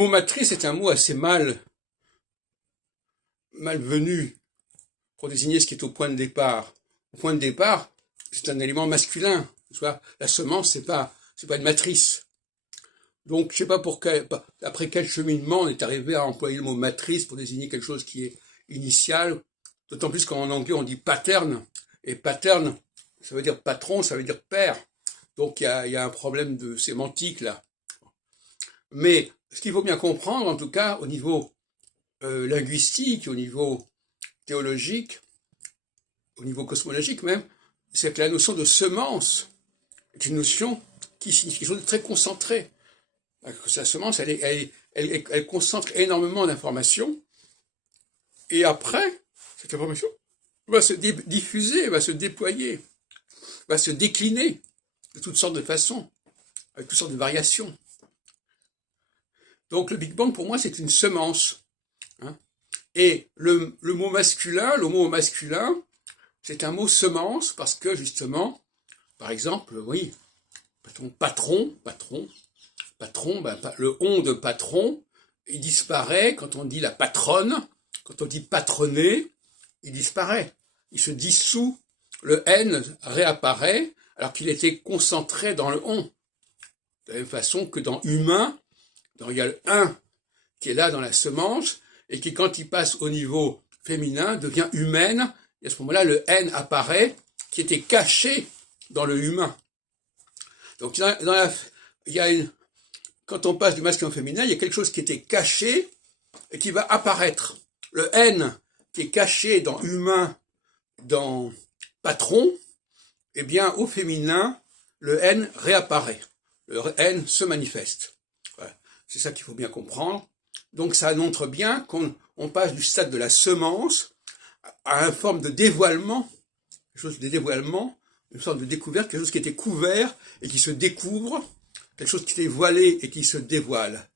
mot matrice est un mot assez malvenu pour désigner ce qui est au point de départ. Au point de départ, c'est un élément masculin. Tu vois, la semence, c'est pas une matrice. Donc, je sais pas après quel cheminement on est arrivé à employer le mot matrice pour désigner quelque chose qui est initial. D'autant plus qu'en anglais, on dit pattern. Et pattern, ça veut dire patron, ça veut dire père. Donc, il y a un problème de sémantique, là. Mais, ce qu'il faut bien comprendre, en tout cas, au niveau linguistique, au niveau théologique, au niveau cosmologique même, c'est que la notion de semence est une notion qui signifie quelque chose de très concentré. Sa semence, elle concentre énormément d'informations, et après, cette information va se diffuser, va se déployer, va se décliner de toutes sortes de façons, avec toutes sortes de variations. Donc le Big Bang, pour moi, c'est une semence. Hein. Et le mot masculin, c'est un mot semence, parce que justement, par exemple, oui, patron, le on de patron, il disparaît quand on dit la patronne, quand on dit patronner, il disparaît. Il se dissout, le N réapparaît, alors qu'il était concentré dans le on. De la même façon que dans humain, il y a le 1 qui est là dans la semence, et qui, quand il passe au niveau féminin, devient humaine, et à ce moment-là, le N apparaît, qui était caché dans le humain. Donc, quand on passe du masculin au féminin, il y a quelque chose qui était caché et qui va apparaître. Le N qui est caché dans humain, dans patron, eh bien, au féminin, le N réapparaît. Le N se manifeste. Voilà. C'est ça qu'il faut bien comprendre. Donc, ça montre bien qu'on passe du stade de la semence à une forme de dévoilement, une sorte de découverte, quelque chose qui était couvert et qui se découvre, quelque chose qui était voilé et qui se dévoile.